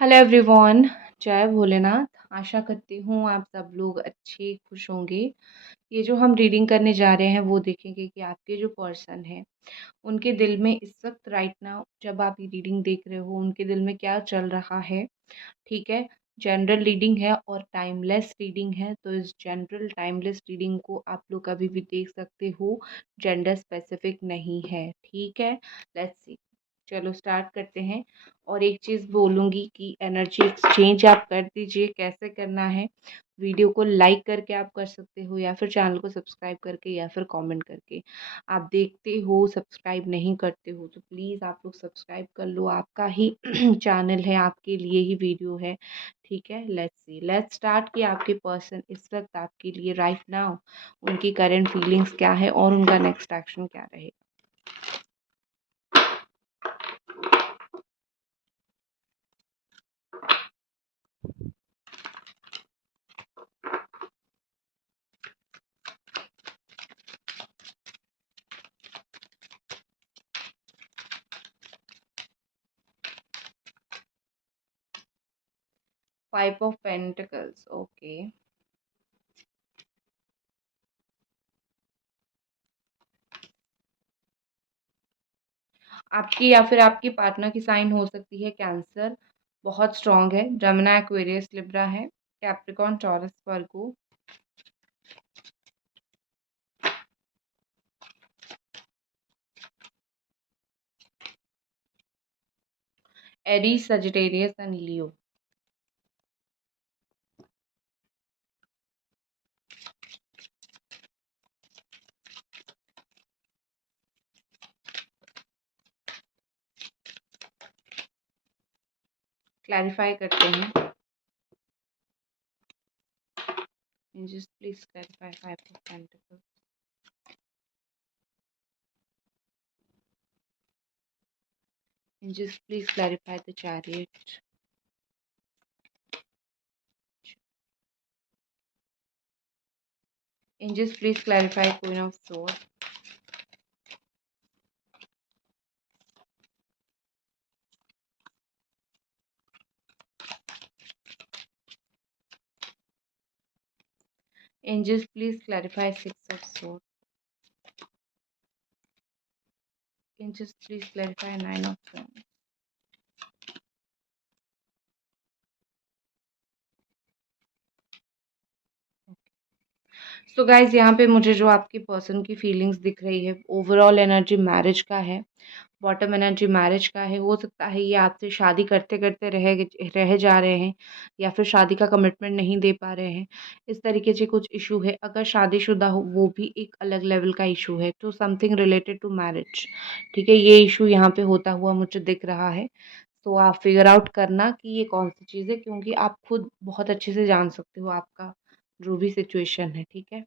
Hello everyone. जय भोलेनाथ। आशा करती हूँ आप सब लोग अच्छे खुश होंगे। ये जो हम रीडिंग करने जा रहे हैं वो देखेंगे कि आपके जो पर्सन है उनके दिल में इस वक्त राइट नाउ जब आप ये रीडिंग देख रहे हो उनके दिल में क्या चल रहा है। ठीक है। जनरल रीडिंग है और टाइमलेस रीडिंग है, तो इस जनरल टाइमलेस रीडिंग को आप लोग कभी भी देख सकते हो। जेंडर स्पेसिफिक नहीं है। ठीक है। Let's see. चलो स्टार्ट करते हैं। और एक चीज़ बोलूँगी कि एनर्जी एक्सचेंज आप कर दीजिए। कैसे करना है? वीडियो को लाइक करके आप कर सकते हो, या फिर चैनल को सब्सक्राइब करके, या फिर कमेंट करके। आप देखते हो सब्सक्राइब नहीं करते हो तो प्लीज़ आप लोग सब्सक्राइब कर लो। आपका ही चैनल है, आपके लिए ही वीडियो है। ठीक है। लेट्स स्टार्ट कि आपके पर्सन इस वक्त आपके लिए राइट नाउ उनकी करंट फीलिंग्स क्या है और उनका नेक्स्ट एक्शन क्या रहेगा। 5 ऑफ पेंटिकल्स। ओके। आपकी या फिर आपकी पार्टनर की साइन हो सकती है कैंसर, बहुत स्ट्रांग है। जमुना, एक्वेरियस, लिब्रा है। Capricorn, taurus, Virgo, Aries, Sagittarius and Leo. Clarify करते हैं। Just please clarify 5 of Pentacles. Just please clarify the Chariot. And just please clarify Queen of Swords. And just please clarify Six of Swords. And just please clarify Nine of Wands. So guys यहाँ पे मुझे जो आपकी person की feelings दिख रही है, overall energy marriage का है। बॉटम एनर्जी मैरिज का है। हो सकता है ये आपसे शादी करते करते रह जा रहे हैं, या फिर शादी का कमिटमेंट नहीं दे पा रहे हैं। इस तरीके से कुछ इशू है। अगर शादीशुदा हो वो भी एक अलग लेवल का इशू है, तो समथिंग रिलेटेड टू मैरिज। ठीक है। ये इशू यहाँ पे होता हुआ मुझे दिख रहा है। तो आप फिगर आउट करना कि ये कौन सी चीज़ है, क्योंकि आप खुद बहुत अच्छे से जान सकते हो आपका जो भी सिचुएशन है। ठीक है।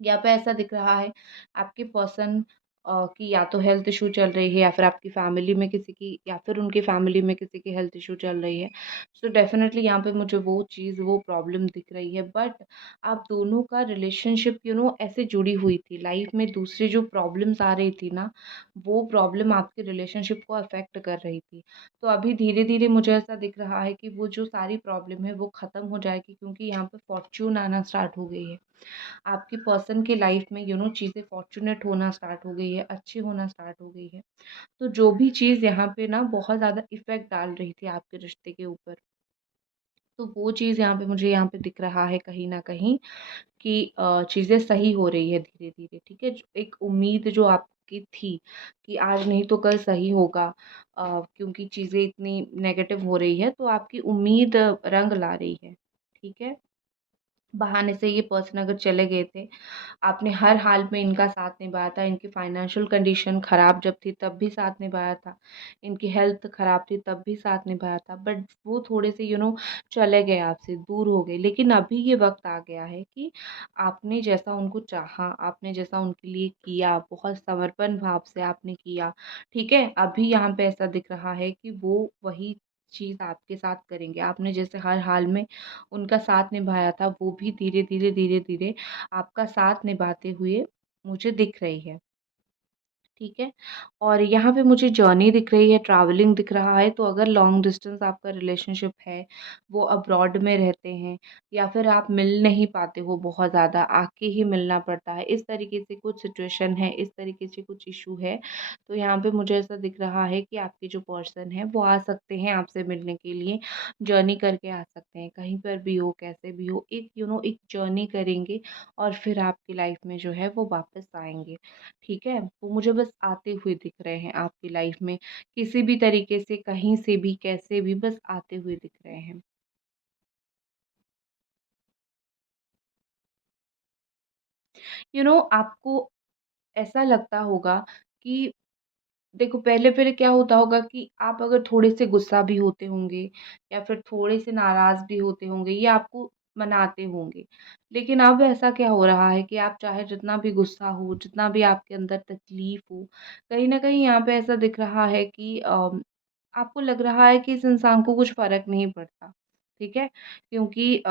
यहाँ पे ऐसा दिख रहा है आपके पर्सन की या तो हेल्थ इशू चल रही है, या फिर आपकी फैमिली में किसी की, या फिर उनकी फैमिली में किसी की हेल्थ इशू चल रही है। सो डेफिनेटली यहाँ पे मुझे वो चीज़, वो प्रॉब्लम दिख रही है। बट आप दोनों का रिलेशनशिप ऐसे जुड़ी हुई थी। लाइफ में दूसरी जो प्रॉब्लम्स आ रही थी ना, वो प्रॉब्लम आपके रिलेशनशिप को अफेक्ट कर रही थी। तो अभी धीरे धीरे मुझे ऐसा दिख रहा है कि वो जो सारी प्रॉब्लम है वो ख़त्म हो जाएगी, क्योंकि यहाँ पे फॉर्च्यून आना स्टार्ट हो गई है। आपकी पर्सन के लाइफ में चीज़ें फॉर्चुनेट होना स्टार्ट हो गई है, अच्छी होना स्टार्ट हो गई है। तो जो भी चीज़ यहाँ पे ना बहुत ज़्यादा इफ़ेक्ट डाल रही थी आपके रिश्ते के ऊपर, तो वो चीज़ यहाँ पे मुझे यहाँ पे दिख रहा है कहीं न कहीं कि चीज़ें सही हो रही है धीरे-धीरे। ठीक है। जो एक उम्मीद जो आपकी थी कि आज नहीं तो कल सही होगा, क्योंकि चीज़ें इतनी नेगेटिव हो रही है, तो आपकी उम्मीद रंग ला रही है। ठीक है। बहाने से ये पर्सन अगर चले गए थे, आपने हर हाल में इनका साथ निभाया था। इनकी फाइनेंशियल कंडीशन ख़राब जब थी तब भी साथ निभाया था। इनकी हेल्थ ख़राब थी तब भी साथ निभाया था। बट वो थोड़े से चले गए, आपसे दूर हो गए। लेकिन अभी ये वक़्त आ गया है कि आपने जैसा उनको चाहा, आपने जैसा उनके लिए किया, बहुत समर्पण भाव से आपने किया। ठीक है। अभी यहाँ पे ऐसा दिख रहा है कि वो वही चीज़ आपके साथ करेंगे। आपने जैसे हर हाल में उनका साथ निभाया था, वो भी धीरे-धीरे आपका साथ निभाते हुए मुझे दिख रही है। ठीक है? और यहाँ पे मुझे जर्नी दिख रही है, ट्रैवलिंग दिख रहा है, तो अगर लॉन्ग डिस्टेंस आपका रिलेशनशिप है, वो अब्रॉड में रहते हैं या फिर आप मिल नहीं पाते हो बहुत ज़्यादा, आके ही मिलना पड़ता है, इस तरीके से कुछ सिचुएशन है, इस तरीके से कुछ इश्यू है, तो यहाँ पे मुझे ऐसा दिख रहा है कि आपके जो पर्सन है, वो आ सकते हैं आपसे मिलने के लिए, जर्नी करके आ सकते हैं, कहीं पर भी हो, कैसे भी हो, एक एक जर्नी करेंगे और फिर आपकी लाइफ में जो है वो वापस आएँगे। ठीक है? वो मुझे बस आते हुए दिख रहे हैं आपकी लाइफ में, किसी भी तरीके से, कहीं से भी, कैसे भी बस आते हुए दिख रहे हैं। आपको ऐसा लगता होगा कि देखो पहले-पहले क्या होता होगा कि आप अगर थोड़े से गुस्सा भी होते होंगे या फिर थोड़े से नाराज़ भी होते होंगे, ये आपको मनाते होंगे। लेकिन अब ऐसा क्या हो रहा है कि आप चाहे जितना भी गुस्सा हो, जितना भी आपके अंदर तकलीफ़ हो, कहीं न कहीं यहाँ पे ऐसा दिख रहा है कि आपको लग रहा है कि इस इंसान को कुछ फ़र्क नहीं पड़ता। ठीक है? क्योंकि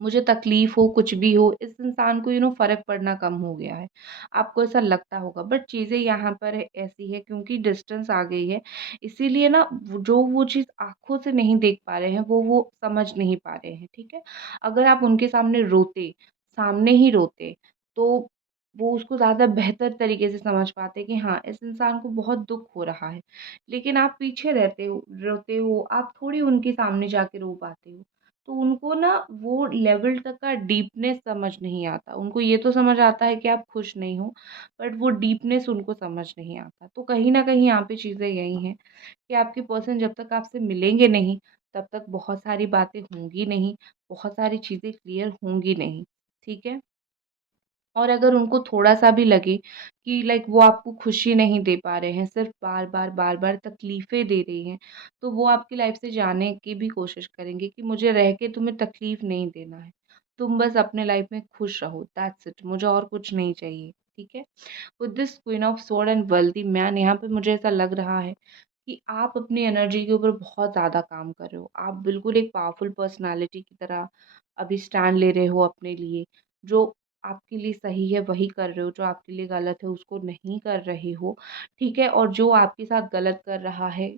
मुझे तकलीफ़ हो, कुछ भी हो, इस इंसान को फ़र्क पड़ना कम हो गया है। आपको ऐसा लगता होगा बट चीज़ें यहाँ पर ऐसी है क्योंकि डिस्टेंस आ गई है, इसीलिए ना वो चीज़ आँखों से नहीं देख पा रहे हैं, वो समझ नहीं पा रहे हैं, ठीक है? अगर आप उनके सामने रोते, सामने ही रोते, तो वो उसको ज़्यादा बेहतर तरीके से समझ पाते कि हाँ, इस इंसान को बहुत दुःख हो रहा है। लेकिन आप पीछे रहते हो रोते हो, आप थोड़ी उनके सामने जाके रो पाते हो। तो उनको ना वो लेवल तक का डीपनेस समझ नहीं आता। उनको ये तो समझ आता है कि आप खुश नहीं हो, बट वो डीपनेस उनको समझ नहीं आता। तो कहीं न कहीं यहाँ पे चीज़ें यही हैं कि आपके पर्सन जब तक आपसे मिलेंगे नहीं, तब तक बहुत सारी बातें होंगी नहीं, बहुत सारी चीज़ें क्लियर होंगी नहीं। ठीक है? और अगर उनको थोड़ा-सा भी लगे कि लाइक वो आपको खुशी नहीं दे पा रहे हैं, सिर्फ़ बार-बार, बार-बार तकलीफ़ें दे रही हैं, तो वो आपकी लाइफ़ से जाने की भी कोशिश करेंगे कि मुझे रह के तुम्हें तकलीफ़ नहीं देना है। तुम बस अपने लाइफ़ में खुश रहो, दैट्स इट मुझे और कुछ नहीं चाहिए, ठीक है? With this queen of sword and wealthy man यहाँ पे मुझे ऐसा लग रहा है कि आप अपनी एनर्जी के ऊपर बहुत ज़्यादा काम कर रहे हो। आप बिल्कुल एक पावरफुल पर्सनैलिटी की तरह अभी स्टैंड ले रहे हो अपने लिए। जो आपके लिए सही है वही कर रहे हो, जो आपके लिए गलत है उसको नहीं कर रहे हो, ठीक है? और जो आपके साथ गलत कर रहा है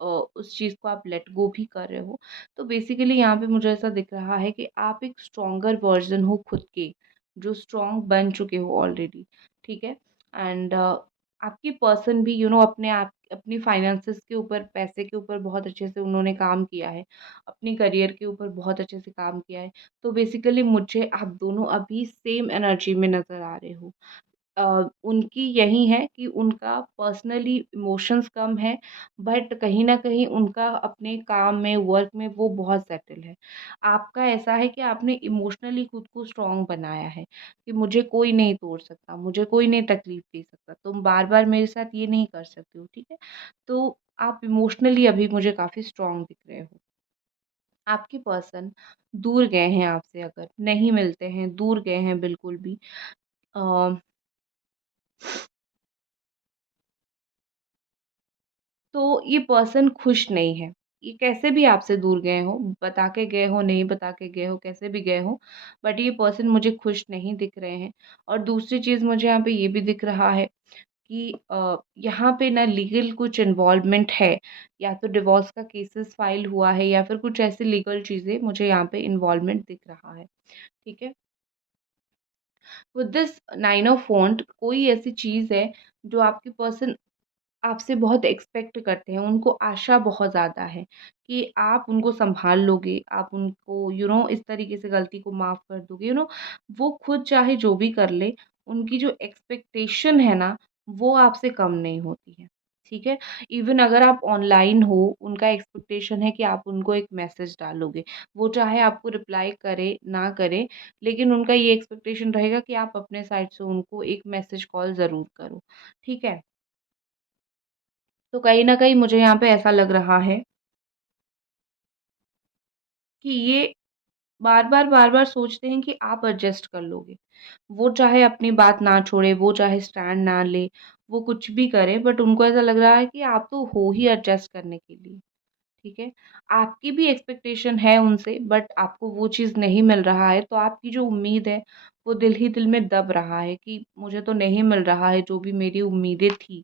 उस चीज़ को आप लेट गो भी कर रहे हो। तो बेसिकली यहाँ पे मुझे ऐसा दिख रहा है कि आप एक स्ट्रॉन्गर वर्ज़न हो खुद के, जो स्ट्रॉन्ग बन चुके हो ऑलरेडी, ठीक है? एंड आपकी पर्सन भी अपने आप अपनी फाइनेंसेस के ऊपर, पैसे के ऊपर बहुत अच्छे से उन्होंने काम किया है, अपनी करियर के ऊपर बहुत अच्छे से काम किया है। तो बेसिकली मुझे आप दोनों अभी सेम एनर्जी में नज़र आ रहे हो। उनकी यही है कि उनका पर्सनली इमोशंस कम है, बट कहीं न कहीं उनका अपने काम में, वर्क में वो बहुत सेटल है। आपका ऐसा है कि आपने इमोशनली खुद को स्ट्रॉन्ग बनाया है, कि मुझे कोई नहीं तोड़ सकता, मुझे कोई नहीं तकलीफ़ दे सकता, तुम बार-बार मेरे साथ ये नहीं कर सकते हो, ठीक है? तो आप इमोशनली अभी मुझे काफ़ी स्ट्रॉन्ग दिख रहे हो। आपके पर्सन दूर गए हैं आपसे अगर, नहीं मिलते हैं, दूर गए हैं बिल्कुल भी अ तो ये पर्सन खुश नहीं है। ये कैसे भी आपसे दूर गए हों, बता के गए हों, नहीं बता के गए हों, कैसे भी गए हों, बट ये पर्सन मुझे खुश नहीं दिख रहे हैं। और दूसरी चीज़ मुझे यहाँ पे ये भी दिख रहा है कि यहाँ पे ना लीगल कुछ इन्वॉल्वमेंट है, या तो डिवोर्स का केसेस फाइल हुआ है या फिर कुछ ऐसी लीगल चीज़ें मुझे यहाँ पे इन्वॉल्वमेंट दिख रहा है। ठीक है? विद दिस 9 ऑफ वांड कोई ऐसी चीज़ है जो आपके पर्सन आपसे बहुत एक्सपेक्ट करते हैं, उनको आशा बहुत ज़्यादा है कि आप उनको सँभाल लोगे, आप उनको इस तरीके से गलती को माफ़ कर दोगे, वो खुद चाहे जो भी कर ले, उनकी जो एक्सपेक्टेशन है ना, वो आपसे कम नहीं होती है, ठीक है? इवन अगर आप ऑनलाइन हो, उनका एक्सपेक्टेशन है कि आप उनको एक मैसेज डालोगे, वो चाहे आपको रिप्लाई करे, ना करे, लेकिन उनका ये एक्सपेक्टेशन रहेगा कि आप अपने साइड से उनको एक मैसेज कॉल ज़रूर करो, ठीक है? तो कहीं न कहीं मुझे यहाँ पे ऐसा लग रहा है कि ये बार-बार, बार-बार सोचते हैं कि आप एडजस्ट कर लोगे। वो चाहे अपनी बात ना छोड़े, वो चाहे स्टैंड ना ले, वो कुछ भी करे बट उनको ऐसा लग रहा है कि आप तो हो ही एडजस्ट करने के लिए, ठीक है? आपकी भी एक्सपेक्टेशन है उनसे बट आपको वो चीज़ नहीं मिल रहा है, तो आपकी जो उम्मीद है, वो दिल ही दिल में दब रहा है कि मुझे तो नहीं मिल रहा है जो भी मेरी उम्मीदें थी,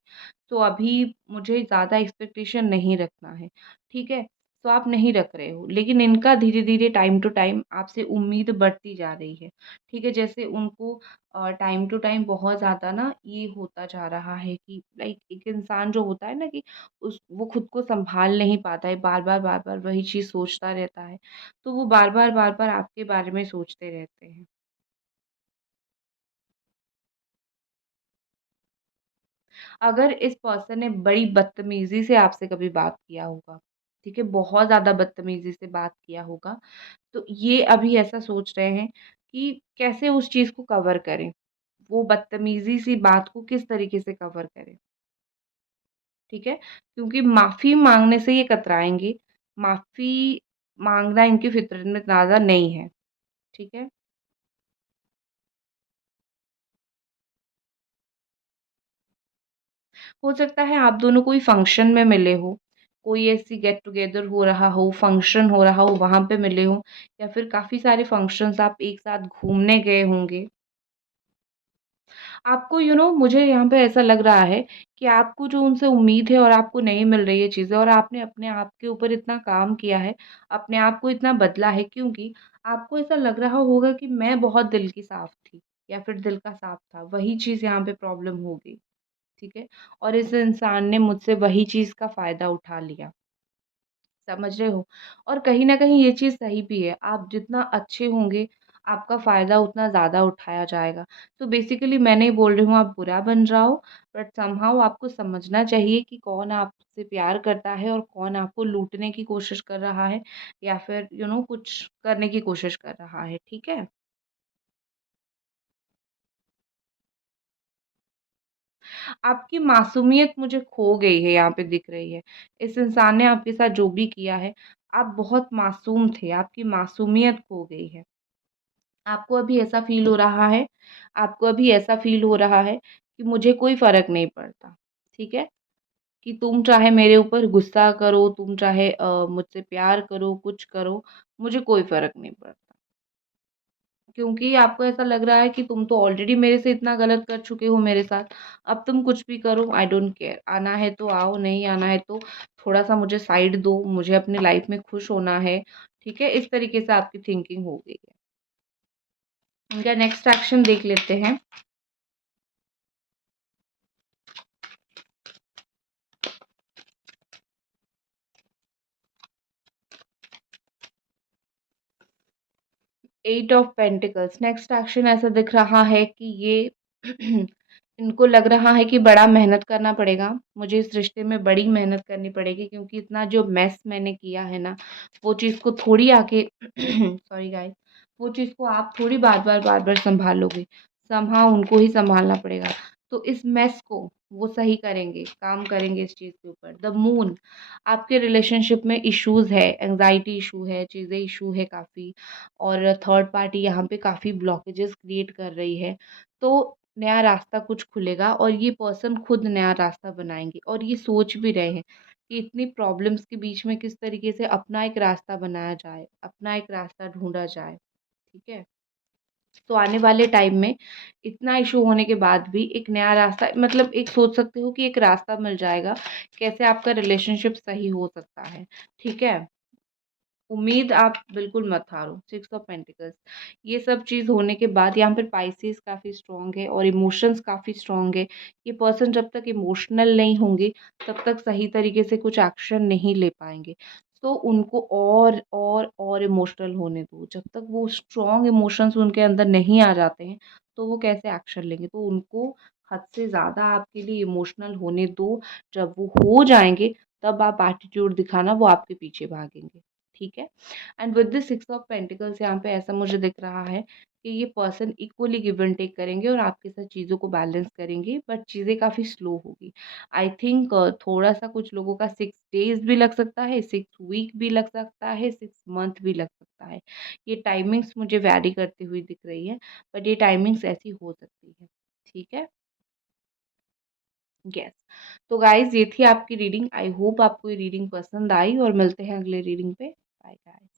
तो अभी मुझे ज़्यादा एक्सपेक्टेशन नहीं रखना है, ठीक है? तो आप नहीं रख रहे हो, लेकिन इनका धीरे-धीरे टाइम टू टाइम आपसे उम्मीद बढ़ती जा रही है, ठीक है? जैसे उनको टाइम टू टाइम बहुत ज़्यादा ना ये होता जा रहा है कि लाइक एक इंसान जो होता है ना कि उस वो खुद को सँभाल नहीं पाता है, बार-बार वही चीज़ सोचता रहता है। तो वो बार-बार आपके बारे में सोचते रहते हैं। अगर इस पर्सन ने बड़ी बदतमीज़ी से आपसे कभी बात किया होगा, ठीक है? बहुत ज़्यादा बदतमीज़ी से बात किया होगा, तो ये अभी ऐसा सोच रहे हैं कि कैसे उस चीज़ को कवर करें। वो बदतमीज़ी सी बात को किस तरीके से कवर करें, ठीक है? क्योंकि माफ़ी माँगने से ये कतराएँगे, माफ़ी माँगना इनकी फ़ितरत में ज़्यादा नहीं है, ठीक है? हो सकता है आप दोनों कोई फंक्शन में मिले हो, कोई ऐसी गेट टुगेदर हो रहा हो, फंक्शन हो रहा हो, वहाँ पे मिले हो या फिर काफ़ी सारे फंक्शंस आप एक साथ घूमने गए होंगे। आपको मुझे यहाँ पे ऐसा लग रहा है कि आपको जो उनसे उम्मीद है और आपको नहीं मिल रही है चीज़ें और आपने अपने आप के ऊपर इतना काम किया है, अपने आप को इतना बदला है क्योंकि आपको ऐसा लग रहा होगा कि मैं बहुत दिल की साफ़ थी या फिर दिल का साफ़ था, वही चीज़ यहाँ पे प्रॉब्लम हो गई। ठीक है? और इस इंसान ने मुझसे वही चीज़ का फ़ायदा उठा लिया, समझ रहे हो? और कहीं न कहीं ये चीज़ सही भी है, आप जितना अच्छे होंगे, आपका फ़ायदा उतना ज़्यादा उठाया जाएगा। तो बेसिकली मैं नहीं बोल रही हूँ आप बुरा बन जाओ, बट समहाउ आपको समझना चाहिए कि कौन आपसे प्यार करता है और कौन आपको लूटने की कोशिश कर रहा है या फिर कुछ करने की कोशिश कर रहा है, ठीक है? आपकी मासूमियत मुझे खो गई है यहाँ पे दिख रही है। इस इंसान ने आपके साथ जो भी किया है, आप बहुत मासूम थे, आपकी मासूमियत खो गई है। आपको अभी ऐसा फ़ील हो रहा है आपको अभी ऐसा फ़ील हो रहा है कि मुझे कोई फ़र्क नहीं पड़ता, ठीक है? कि तुम चाहे मेरे ऊपर गुस्सा करो, तुम चाहे मुझसे प्यार करो, कुछ करो, मुझे कोई फ़र्क नहीं पड़ता। क्योंकि आपको ऐसा लग रहा है कि तुम तो ऑलरेडी मेरे से इतना गलत कर चुके हो मेरे साथ, अब तुम कुछ भी करो आई डोंट केयर आना है तो आओ, नहीं आना है तो थोड़ा-सा मुझे साइड दो, मुझे अपनी लाइफ़ में खुश होना है, ठीक है? इस तरीके से आपकी थिंकिंग हो गई है। इनका नेक्स्ट एक्शन देख लेते हैं। 8 ऑफ पेंटिकल्स नेक्स्ट एक्शन ऐसा दिख रहा है कि ये इनको लग रहा है कि बड़ा मेहनत करना पड़ेगा। मुझे इस रिश्ते में बड़ी मेहनत करनी पड़ेगी क्योंकि इतना जो मेस मैंने किया है ना, वो चीज़ को थोड़ी आके सॉरी गाइस वो चीज़ को आप थोड़ी बार-बार सँभालोगे। समहाउ उनको ही सँभालना पड़ेगा। तो इस मेस को वो सही करेंगे, काम करेंगे इस चीज़ के ऊपर। द मून आपके रिलेशनशिप में इश्यूज़ है, एंग्ज़ायटी इश्यू है, चीज़ें इश्यू है काफ़ी और थर्ड पार्टी यहाँ पे काफ़ी ब्लॉकेजेस क्रिएट कर रही है। तो नया रास्ता कुछ खुलेगा और ये पर्सन खुद नया रास्ता बनाएँगे और ये सोच भी रहे हैं कि इतनी प्रॉब्लम्स के बीच में किस तरीके से अपना एक रास्ता बनाया जाए, अपना एक रास्ता ढूँढा जाए, ठीक है? तो आने वाले टाइम में इतना इश्यू होने के बाद भी एक नया रास्ता मतलब एक सोच सकते हो कि एक रास्ता मिल जाएगा, कैसे आपका रिलेशनशिप सही हो सकता है, ठीक है? उम्मीद आप बिल्कुल मत हारो, 6 ऑफ पेंटिकल्स ये सब चीज़ होने के बाद यहाँ पर पाइसेस काफ़ी स्ट्रॉन्ग है और इमोशंस काफ़ी स्ट्रॉन्ग है। ये पर्सन जब तक इमोशनल नहीं होंगे, तब तक सही तरीके से कुछ एक्शन नहीं ले पाएँगे। तो उनको और इमोशनल होने दो, जब तक वो स्ट्रॉन्ग इमोशंस उनके अंदर नहीं आ जाते हैं, तो वो कैसे एक्शन लेंगे? तो उनको हद से ज़्यादा आपके लिए इमोशनल होने दो, जब वो हो जाएँगे, तब आप एटीट्यूड दिखाना वो आपके पीछे भागेंगे। ठीक है? And with this 6 of pentacles यहाँ पे ऐसा मुझे दिख रहा है कि ये person equally give and take करेंगे और आपके साथ चीज़ों को बैलेंस करेंगे बट चीज़ें काफ़ी स्लो होगी। आई थिंक थोड़ा-सा कुछ लोगों का 6 डेज़ भी लग सकता है, 6 वीक भी लग सकता है, 6 मंथ भी लग सकता है। ये टाइमिंग्स मुझे वैरी करती हुई दिख रही है, बट ये टाइमिंग्स ऐसी हो सकती है। ठीक है? यस। तो गाइज़ ये थी आपकी रीडिंग। आई होप आपको ये रीडिंग पसंद आई और मिलते हैं अगले रीडिंग पे। Bye guys.